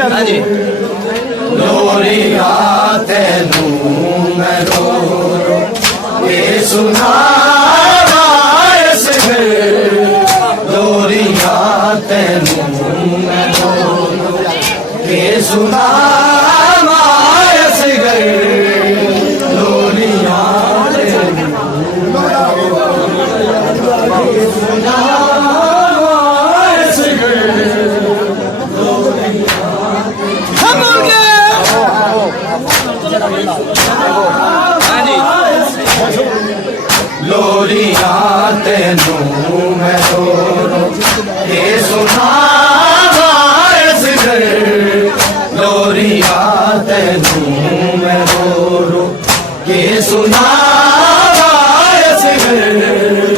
हाँ जी लोरिया तेनू मैं रो रो के सुनावा इस घर लोरिया तेनू मैं रो रो के सुनावा इस घर लोरिया तेनू मैं रो रो के सुनावा इस घर लोरिया तेनू मैं रो रो के सुनावा इस घर लोरिया तेनू मैं रो रो के सुनावा इस घर लोरिया तेनू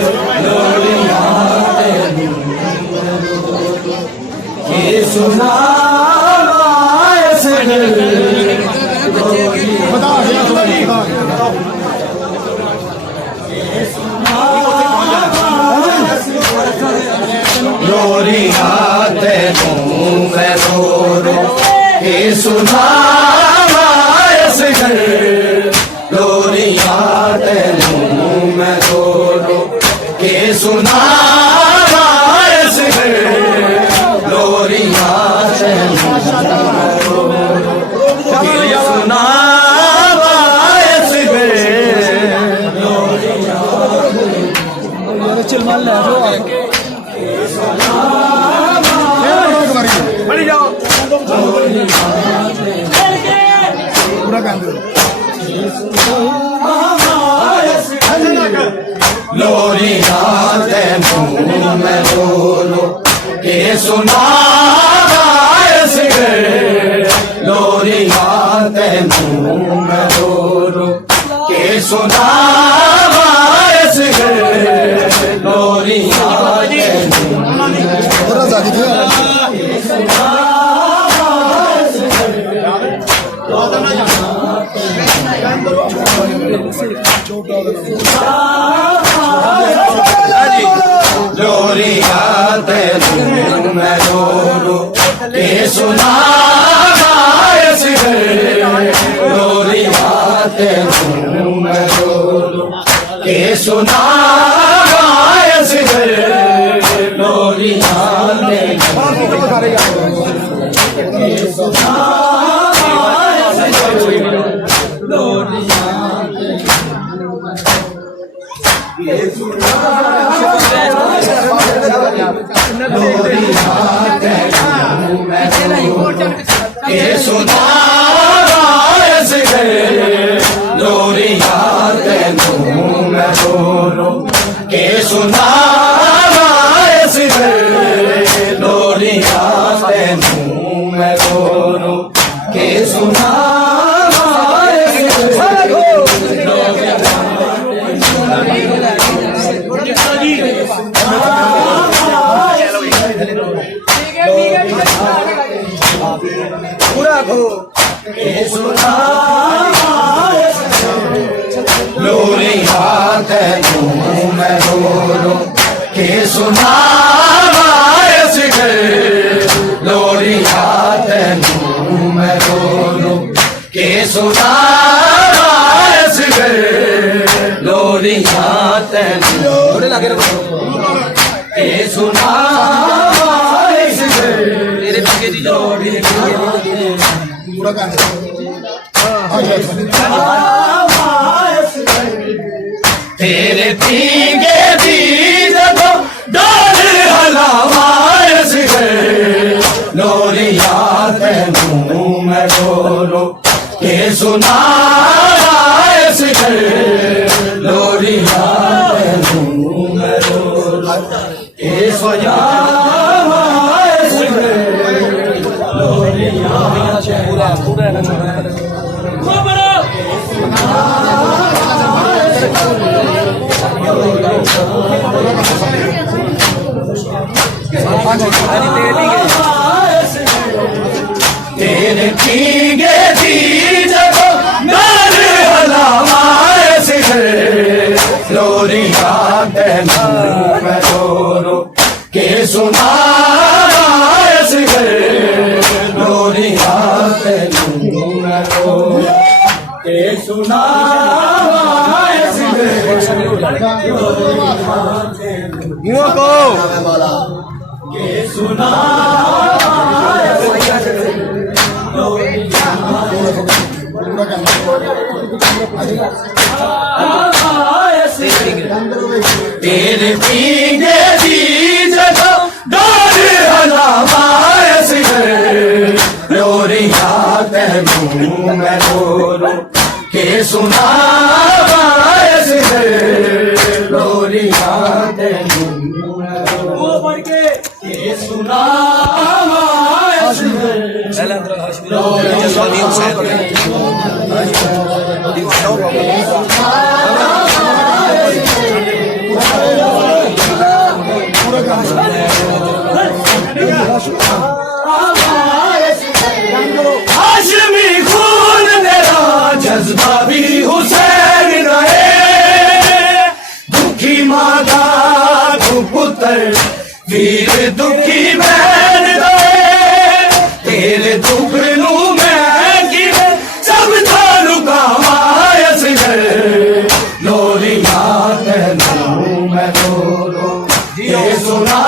मैं रो रो के सुनावा इस घर लोरिया तेनू मैं रो रो के सुनावा इस घर लोरिया तेनू मैं रो रो के सुनावा इस घर लोरिया तेनू मैं रो रो के सुनावा इस घर लोरिया चिलमान ले बड़ी जाओ पूरा लोरिया तेनू मैं रो रो के सुनावा इस घर लोरिया तेनू मैं रो रो के सुनावा इस घर लोरिया तेनू लोरिया तेनू मैं रो रो के सुनावा इस घर लोरिया तेनू मैं रो रो के सुनावा इस घर लोरिया तेनू के सुनावा इस घर लोरिया लोरिया तेनू मैं रो रो के सुनावा इस घर लोरिया तेनू मैं रो रो के सुनावा इस घर लोरिया तेनू मैं रो रो के सुनावा इस घर लोरिया तेनू मैं रो रो के सुनावा इस घर लोरिया तेनू मैं रो रो के सुनावा इस घर लोरिया तेनू के सुनावा इस घर तेरे पीगे बीज को डाल हलावा इस घर लोरिया तेनू मैं रो रो के सुनावा इस घर लोरिया तेनू मैं रो रो के सुनावा इस घर लोरिया तेरे पीगे बीज को सुना सुना तेरे पीने दी जगह डाल हलावाए सिगर लोरिया तेनू मैं रो के सुना सिगर लोरिया तेनू के सुना हाशमी खून मेरा जज्बा भी हुसैन रहे दुखी माता तू पुत्र वीर दुखी बहन रहे तेरे दुख नू मैं गिरे सब थानू कामायस घर लोरिया तेनू मैं रो ये सुना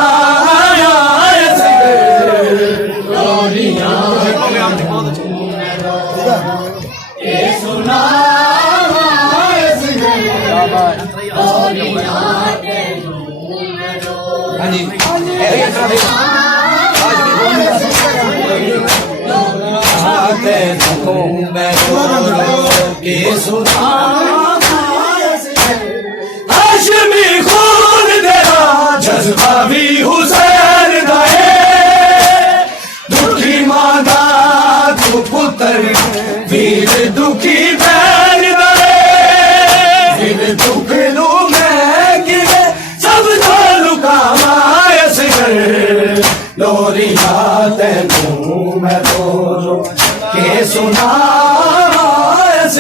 हाशमी खून तेरा जज्बा भी हुसैन गए दुखी माता तू पुत्र वीर दुखी बहन गए फिर दुख लू मैं गिरे सब थानू कामायस घर लोरिया तेनू मैं रो के सुना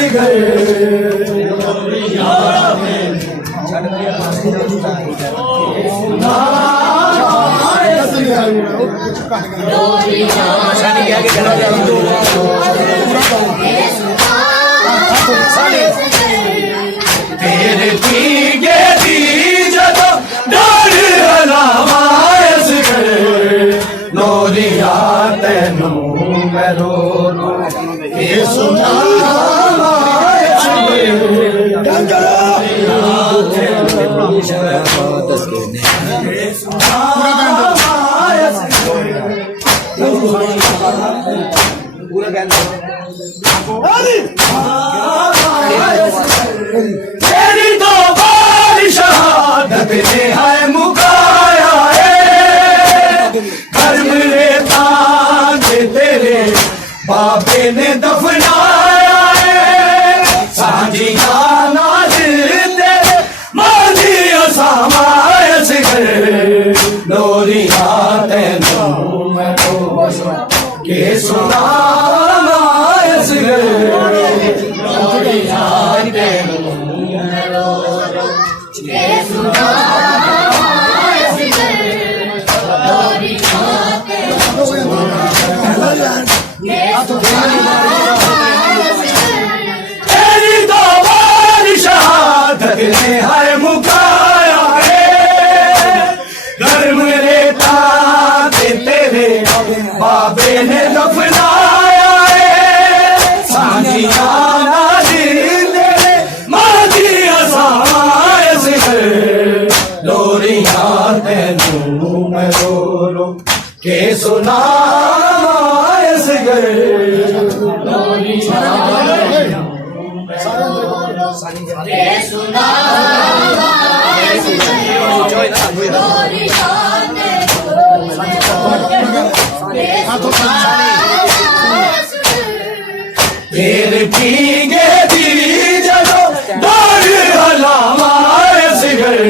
घर लोरिया तेरे पीगे दी जगह डाल हलावायस घर लोरिया तेनू मैं रो ये सुना तेरी तो बारी शहादत ने है मुकाया है घर मेरे तांजे तेरे बाबे ने दफनाया है सांझिया नाज तेरे माजी असामायस घर लोरिया तेनू मैं रो के सुना लोरिया तेनू मैं रो के सुना तेरी तो बारी शहादत ने है मुकाया है घर मेरे ताते तेरे बाबे ने दफनाया है सांझिया नाजी तेरे माजी असामायस घर लोरिया तेनू मैं रो के सुना घर लोरिया सुना तेरे पीगे दी जगह डाल हलावायस घर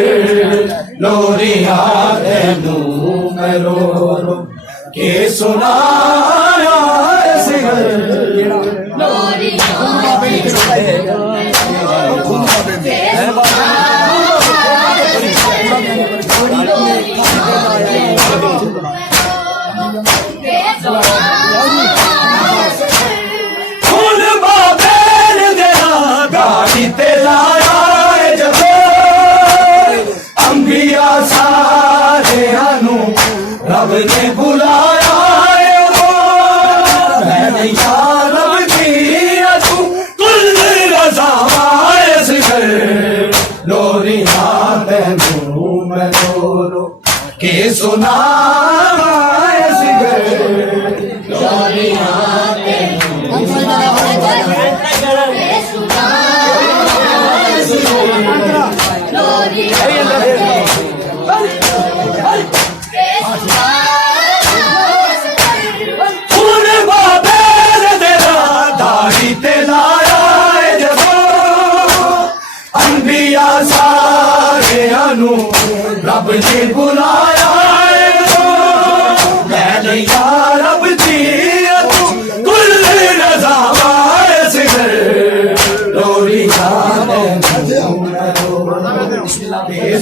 लोरिया तेनू मैं रो के सुना ते लाया जदों अंबिया सारे नू रब ने बुलाया मैं यार रब की तू कुल रज़ावाए सिगर लोरिया तैनू मैं रो के सुना सिगर लोरिया रब ने बुलाया मैंने यार रब जी तू कुल रज़ावाए सिगर लोरिया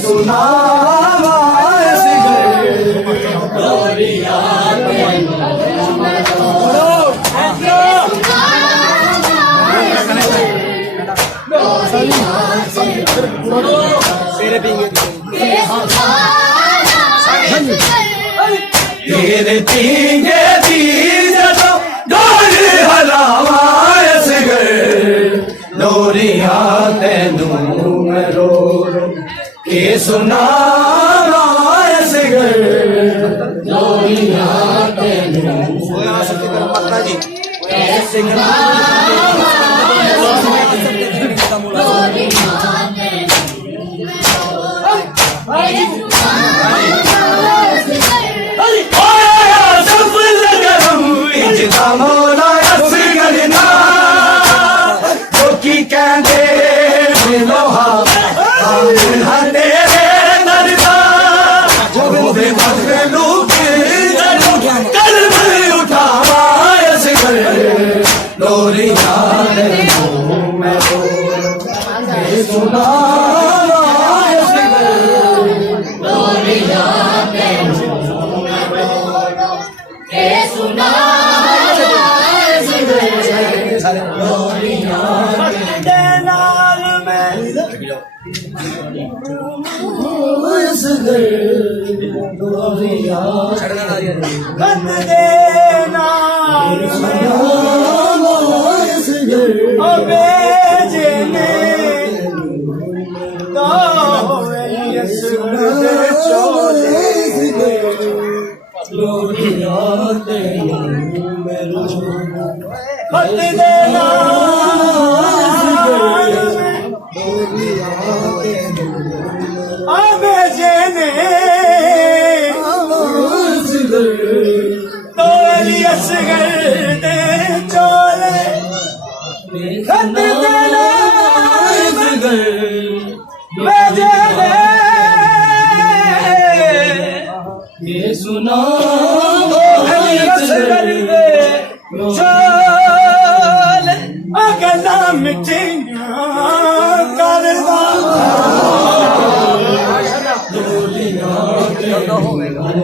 सुनावाए सिगर लोरिया तेरे पींगे दी जदों डोर हलावाए सिगर लोरिया तैनू मैं रो के सुनावाए सिगर लोरिया तैनू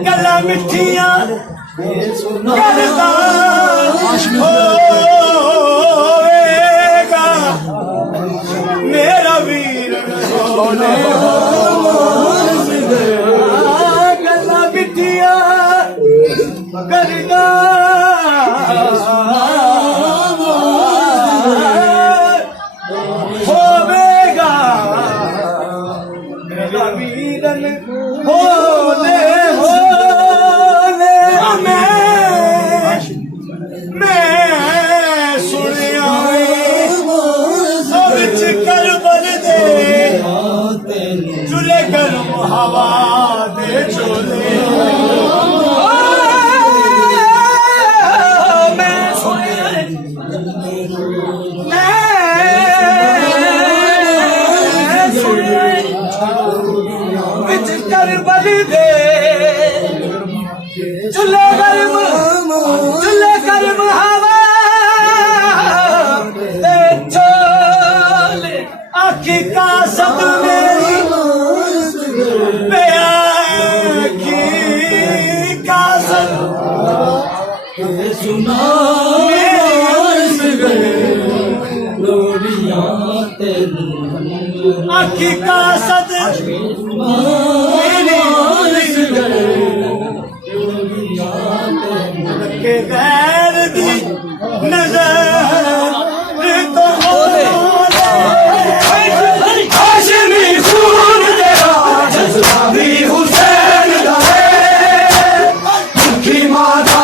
गला मिठिया करदा होएगा मेरा वीर सोने गला मिठिया करदा होएगा मेरा वीरन होने हवा दे चोले मैं बिच कर बलि दे चूल्हे गर्म हवा दे चोले आखी का सद मेरी सुना लोरिया तेनू आखी का सद के गैर दी नजर तो हाशमी खून तेरा जज्बा भी हुसैन दा है दुखी माता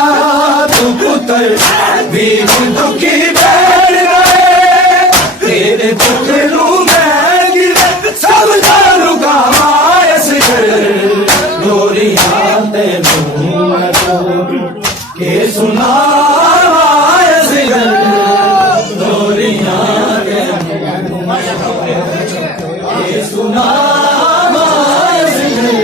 तू पुत्र भी दुखी बहन रहे तेरे दुख नू मैं गिरे सब दारू का मायस कर गोरियां तेनू मैं बोलूं के सुना मायस कर गोरियां तेनू के सुना मायस कर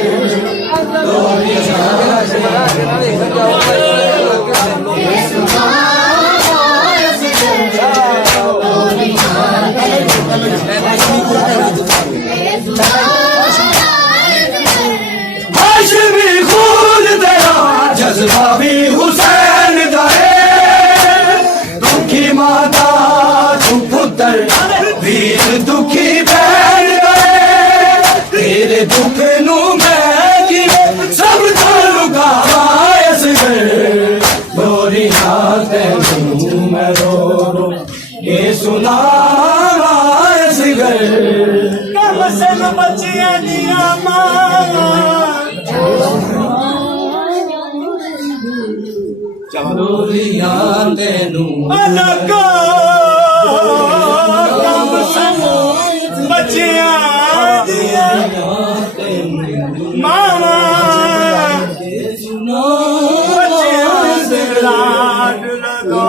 हाशमी खून तेरा जज्बा भी हुसैन दा है दुखी माता तू पुत्र वीर दुखी बहन गए तेरे दुख नू मैं गिरे सब दारू का मायस गए गोरियां तेनू मैं रो ये सुना मायस गए कब से बचिया दिया गोरियां तेनू अलगा कब से बचिया दिया मामा बचिया से लाड लगा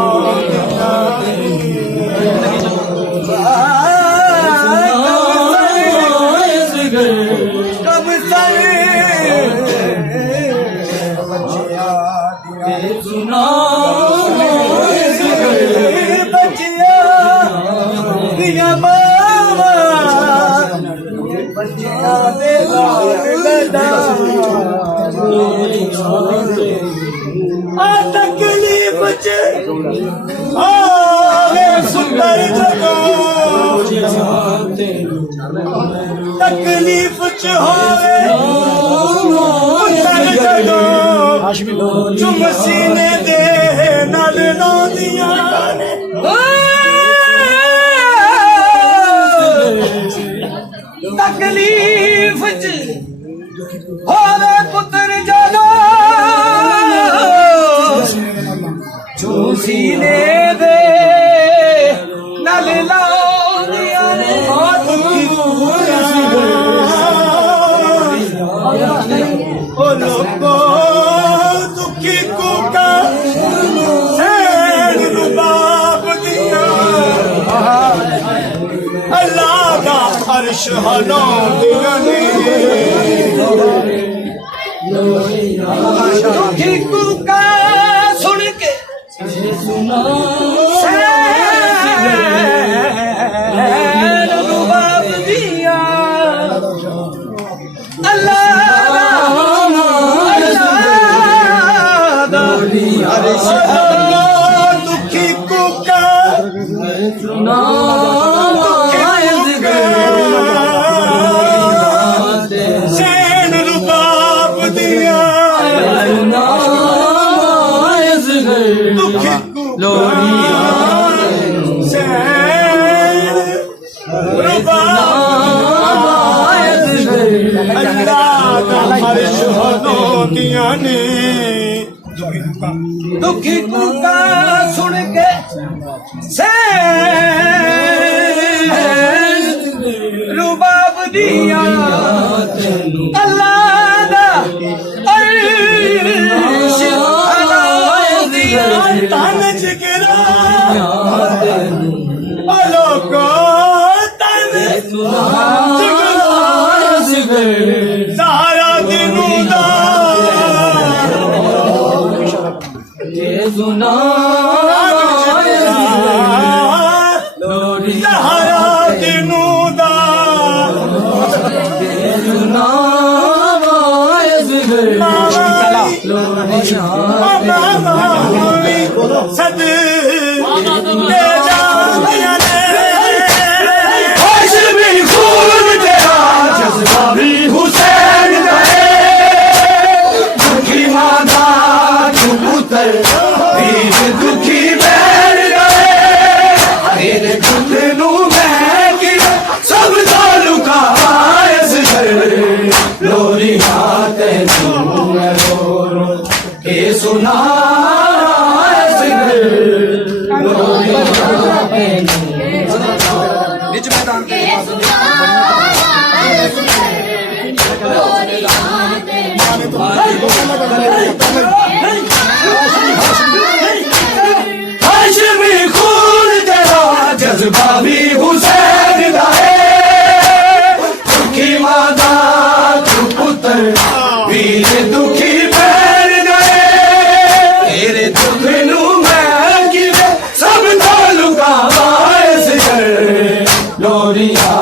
कब सुना बचिया दिया बाबा बचिया दे तकलीफ सुंदर तकलीफ च चुम सीने दे नल नौदिया तकलीफ च होवे पुत्र जदो चुम सीने दे नल नौदिया ओ लोगो दुखी कुका सैन रुबाब दिया अल्लाह का अर्श हनो दिया दुखी कुका सुन के सैन रुबाब दिया अल्लाह दुखी कुका सैन रुबाब दिया दुखी सैन रुबाब अल्लाह का अर्श होनो दिया ने दुखी कुका सुन के रुबाब दिया अल्लाह दा अर्श हनो दिया तन जिगरा लोगो तन जिगरा सारा दिनू दा सुना सहारा दिनू दा सुना सद हाशमी खून वीर दुखी बैर गए तेरे दुख नू मैं कि सब दालू का इस घर लोरिया तेनू मैं रो रो के सुना इस घर लोरिया तेनू निज मैदान के हाशमी खून तेरा जज्बा भी हुसैन का है दुखी माता तू पुत्र वीर दुखी पैर गए तेरे दुख नू मैं गिरे सब तालुका वायस कर लोरिया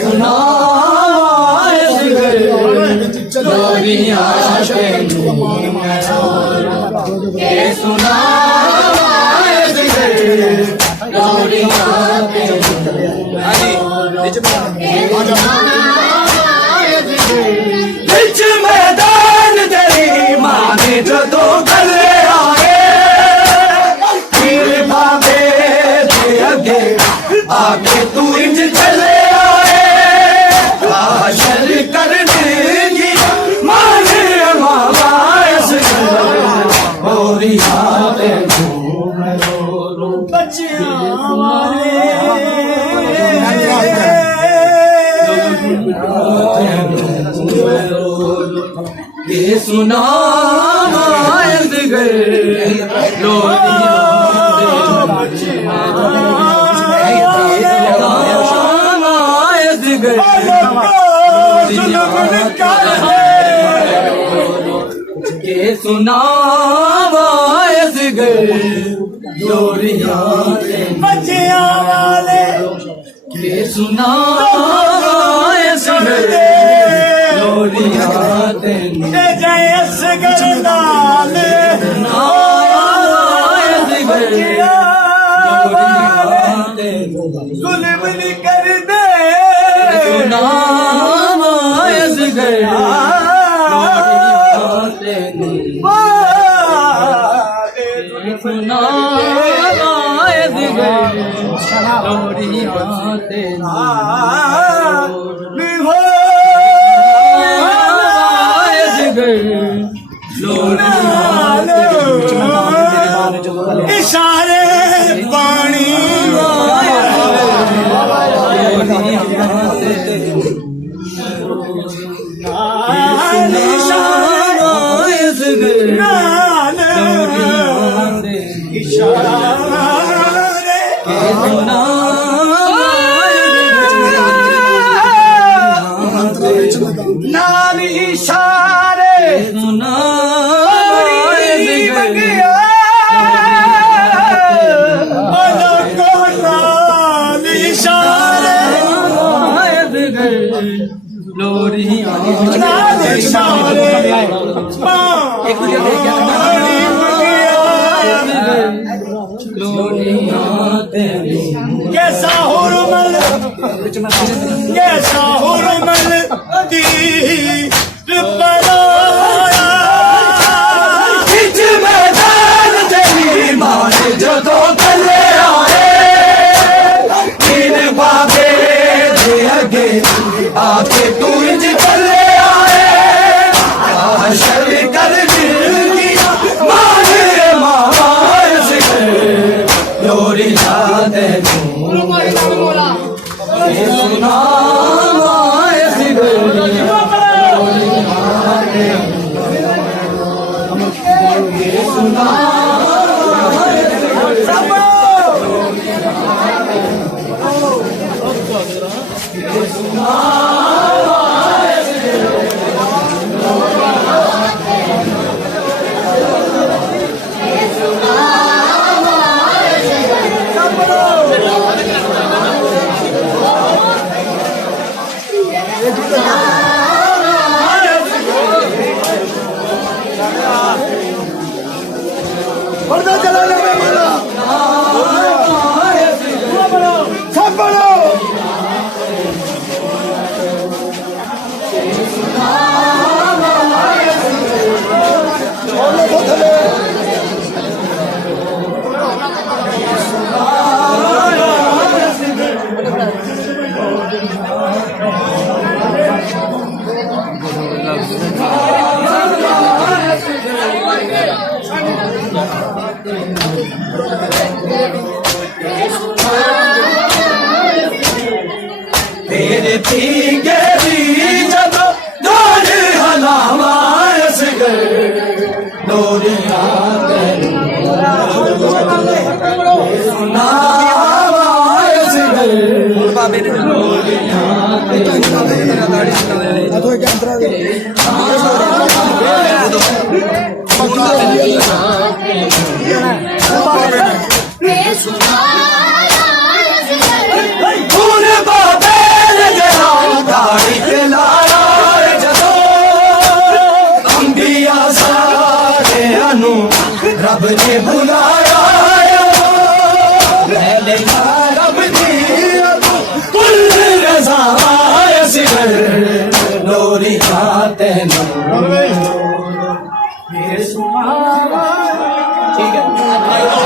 सुना लोरिया सुना बिच मैदान तेरी मां ने जदों गले आए फिर बाबे दे अगे आगे तू इंज चले आए हाशर करने की माने मावास होरिया तेनू मैं रो रो बच्चियां वाले ये सुना गए के सुना गए लोरिया बच्चियां वाले के सुना लोरिया तेनू जयस गरनाल गुलबली कर दे नामायस गया सुनायस गया लोरिया तेनू इशारे पानी नानी इशारे कैसा हुरमल कैसा हुरमल दीर पराया बिच मैदान तेरी मां ने जदों गले आए तीन बाबे दे अगे आके तू इंज चले आए हाशर कर दिया माने मावास लोरिया तेनू सुना पर्दा चला ले बोला सब बोलो ठीके भी जब डोर हलावाए सिगर डोरिया सुनावाए सिगर खून बाबे जरा गाड़ी पे लाया जदो अंबिया सारे अनु रब ने बुलाया रब ने कुल रजा सिगर लोरी खाते ठीक है।